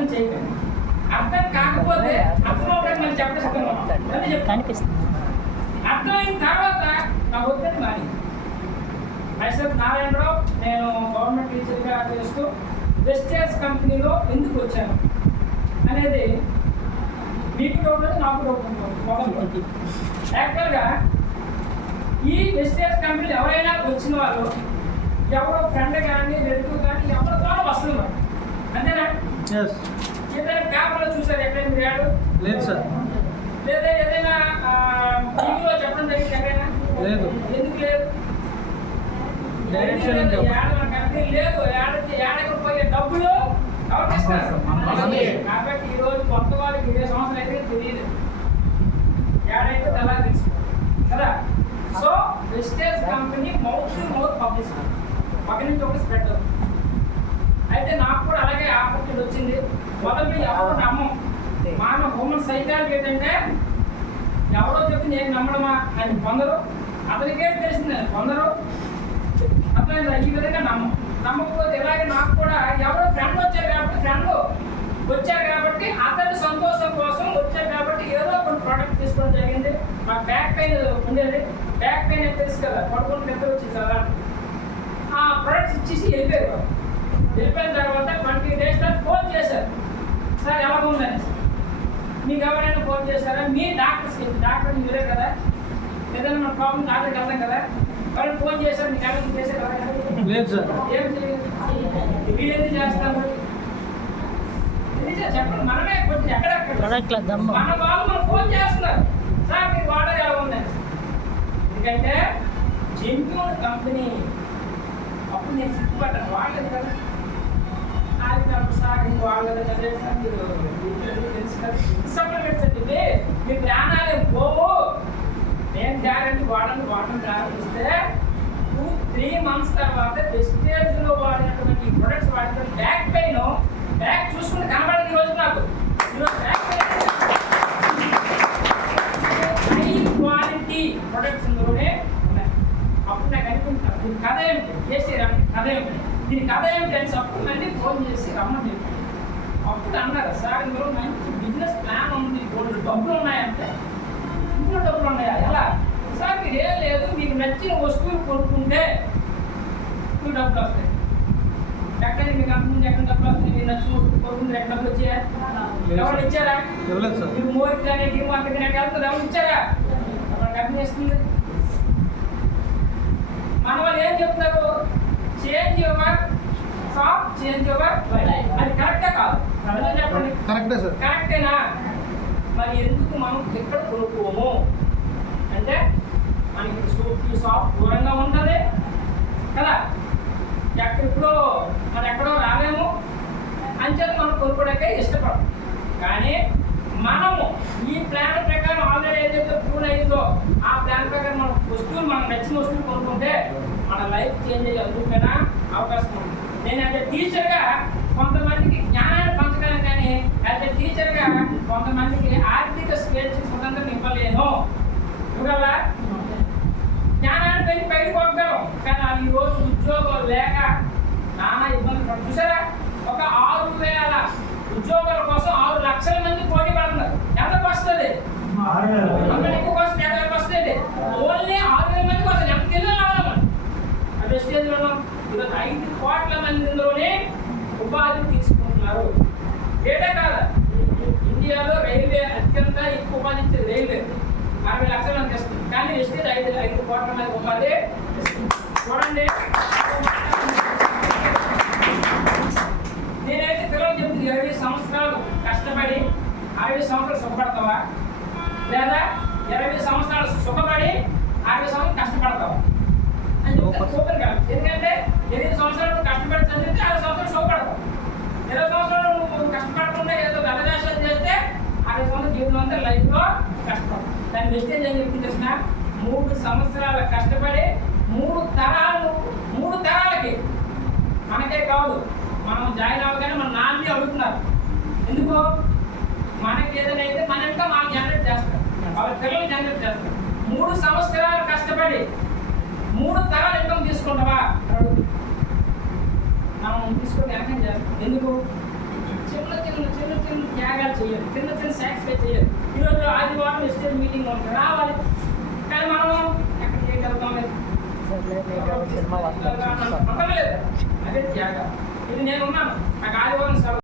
అర్థం చేయకండి. అర్థం కాకపోతే అర్థం నేను చెప్పేస్తాను కనిపిస్తుంది. అర్థమైన తర్వాత నా వద్దని మారి మైసెల్ఫ్ నారాయణరావు. నేను గవర్నమెంట్ టీచర్గా చేస్తూ వెస్టేజ్ కంపెనీలో ఎందుకు వచ్చాను అనేది మీకు డౌట్ ఉంది, నాకు డౌట్ ఉంది. యాక్చువల్గా ఈ వెస్టేజ్ కంపెనీలు ఎవరైనా వచ్చిన వాళ్ళు ఎవరో ఫ్రెండ్ కానీ రిలేటివ్ కానీ ఎవరి ద్వారా వస్తున్నారు అంతేనా? ఏదైనా పేపర్లో చూసారు ఎక్కడైనా మీరు యాడ్? లేదు సార్. లేదా ఏదైనా టీవీలో చెప్పడం జరిగింది ఎక్కడైనా? లేదు. ఎందుకు లేదు? కంపెనీ లేదు. ఏడకి పోయే డబ్బులు ఎవరికి ఇస్తారు? కాబట్టి ఈ రోజు కొత్త వాళ్ళకి 20 సంవత్సరాలు అయితే తెలియదు, ఏడైతే ఎలా తెలుసు కదా. So wastage company mouth to mouth publicity ఒక నుంచి ఒకటి స్ప్రెడ్ అవుతుంది. అయితే నాకు కూడా అలాగే ఆపర్చునిటీ వచ్చింది. మొదలు ఎవరు నమ్మం. మన హ్యూమన్ సైకాలజీ ఏంటంటే ఎవరో చెప్పి నేను నమ్మడమా అని కొందరు, అతనికే తెలిసింది కొందరు, అట్లా ఈ విధంగా నమ్మకపోతే ఇలాగే నాకు కూడా ఎవరో ఫ్రెండ్ వచ్చారు కాబట్టి అతని సంతోషం కోసం వచ్చారు కాబట్టి ఏదో కొన్ని ప్రోడక్ట్ తీసుకోవడం జరిగింది. నాకు బ్యాక్ పెయిన్ ఉండేది. బ్యాక్ పెయిన్ అయితే తెలుసు కదా, పడుకుని నిద్ర వచ్చింది కదా. ఆ ప్రోడక్ట్స్ ఇచ్చేసి వెళ్ళిపోయారు. వెళ్ళిపోయిన తర్వాత 20 days తర్వాత ఫోన్ చేశారు, సార్ ఎలా ఉందని. మీకు ఎవరైనా ఫోన్ చేశారా? మీ డాక్టర్స్కి, డాక్టర్ మీరే కదా, ఏదైనా మన ప్రాబ్లం డాక్టర్కి వెళ్తాం కదా, ఎవరైనా ఫోన్ చేశారు మీకు ఎవరైనా చేశారు కదా? లేదు సార్. ఏం మీరు ఎందుకు చేస్తారు? చెప్పండి. మనమే కొంచెం ఎక్కడెక్కడ మన వాళ్ళు మనం ఫోన్ చేస్తున్నారు, సార్ మీరు వాడర్ ఎలా ఉందని. ఎందుకంటే జెన్యూన్ కంపెనీ. అప్పుడు నేను సిగ్గుపడ్డాను, వాడలేదు కదా అది సార్ ఇంక వాడలేదు కదా సార్, మీరు తెలుసు కదా సప్లిమెంట్స్ అంటే మీ ప్రాణాలు పోవు. నేను గ్యారెంటీ వాడని ప్రారంభిస్తే 2-3 months తర్వాత వెస్టేజ్లో వాడినటువంటి ఈ ప్రొడక్ట్స్ వాడిన బ్యాక్ పెయిన్, బ్యాక్ చూసుకుంటే కనబడదు ఈరోజు నాకు. ఈరోజు back pain high quality products ఇందులోనే ఉన్నాయి. అప్పుడు నాకు అనుకుంటాను దీని కథ ఏమిటి, చేసి కథ ఏమిటి, దీని కథ ఏమిటి అని అప్పుడు మళ్ళీ ఫోన్ చేసి రమ్మని చెప్పాను. అప్పుడు అన్నారు, సార్ ఇందులో మంచి బిజినెస్ ప్లాన్ ఉంది, డబ్బులు ఉన్నాయంటే. ఇంట్లో డబ్బులు ఉన్నాయా? ఎలా సార్? మీరు ఏం లేదు, మీకు నచ్చిన వస్తువులు కొనుక్కుంటే మీకు డబ్బులు వస్తాయి. ఎక్కడ మీకు అంతకుముందు ఎక్కడ డబ్బులు వస్తాయి? మీరు నచ్చిన వస్తువులు కొనుక్కుంటే ఎక్కడ డబ్బులు వచ్చాయా? ఎవరు ఇచ్చారా? మీరు మోరికి కానీ డిమార్ట్ కానీ వెళ్తుంది, ఎవరు ఇచ్చారా? అక్కడ కంపెనీ ఇస్తుంది. మన వాళ్ళు ఏం చెప్తారు? Change your shop, change your life. అది కరెక్టే కాదు? చెప్పండి. కరెక్టే సార్. కరెక్టేనా? మరి ఎందుకు మనం ఎక్కడ కొనుక్కోము అంటే మనకి షాప్ దూరంగా ఉంటుంది కదా, ఎక్కడెప్పుడో మనం ఎక్కడో రాలేము అంచేత మనం కొనుక్కోవడానికే ఇష్టపడము. కానీ మనము ఈ ప్లాన్ ప్రకారం ఆల్రెడీ ఏదైతే ప్రూవ్ అయిందో ఆ ప్లాన్ ప్రకారం మన వస్తువులు, మనకు నచ్చిన వస్తువులు కొనుక్కుంటే మన లైఫ్ చేంజ్ అయ్యే అందుకైనా అవకాశం ఉంది. నేను యాజ్ ఎ టీచర్గా కొంతమందికి జ్ఞానాన్ని పంచగలను, కానీ యాజ్ ఎ టీచర్గా కొంతమందికి ఆర్థిక స్వేచ్ఛ స్వతంత్రం ఇవ్వలేను. ఇవ్వగలరా? జ్ఞానాన్ని పెంచి బయటకు పంపగలం, కానీ అది ఈరోజు ఉద్యోగాలు లేక నానా ఇబ్బంది పడుతుంది. చూసారా, ఒక 6,000 ఉద్యోగాల కోసం 6 లక్షల మంది పోటీ పడుతున్నారు. ఎంతకు వస్తుంది? అంత ఎక్కువ వస్తుంది. ఎంతకు వస్తుంది? ఓన్లీ 6,000 మంది కోసం. ఎంత తెలియదు రావాలి అదే స్టేజ్లో ఈరోజు 5 కోట్ల మందిలోనే ఉపాధి తీసుకుంటున్నారు. డేటా కాదా? ఇండియాలో రైల్వే అత్యంత ఎక్కువ ఉపాధి ఇచ్చేది రైల్వే, 60 లక్షల మంది ఇస్తుంది. కానీ వెస్టేజ్ 5 కోట్ల మంది ఉపాధి చూడండి. నేనైతే పిల్లలు చెప్తుంది 20 సంవత్సరాలు కష్టపడి 60 సంవత్సరాలు సుఖపడతావా, లేదా 20 సంవత్సరాలు సుఖపడి 60 సంవత్సరాలు కష్టపడతావా అని చెప్తే సూపర్ కాదు. ఎందుకంటే 20 సంవత్సరాలు కష్టపడి చదివితే 60 సంవత్సరాలు సుఖపడతావు. 20 సంవత్సరాలు నువ్వు కష్టపడకుండా ఏదో గలదాశాలు చేస్తే 60 సంవత్సరాలు జీవితం అంతా లైఫ్లో కష్టపడతావు. దాని వెస్టేజ్ అని చెప్పి తెలిసిన 3 సంవత్సరాలు కష్టపడి 3 తరాలకి మనకే కాదు, మనం జాయిన్ అవ్వగానే మన నాన్నే అడుగుతున్నారు. ఎందుకో మనకి ఏదైనా అయితే మన ఇంకా మాకు జనరేట్ చేస్తారు, వాళ్ళ పిల్లలు జనరేట్ చేస్తారు. 3 సంవత్సరాలు కష్టపడి 3 తరాలు ఇన్కమ్ తీసుకుంటావా అడుగు. మనం తీసుకొని వెనకం చేస్తాం. ఎందుకు? చిన్న చిన్న త్యాగాలు చేయాలి, చిన్న చిన్న సాక్రిఫై చేయాలి. ఈరోజు ఆదివారం ఎస్టేట్ మీటింగ్ ఉంటుంది, రావాలి. కానీ మనం ఎక్కడ చేయగలుగుతాం లేదు. సినిమా అదే త్యాగం. ఇది నేను ఉన్నాను, నాకు ఆదివారం సెలవు.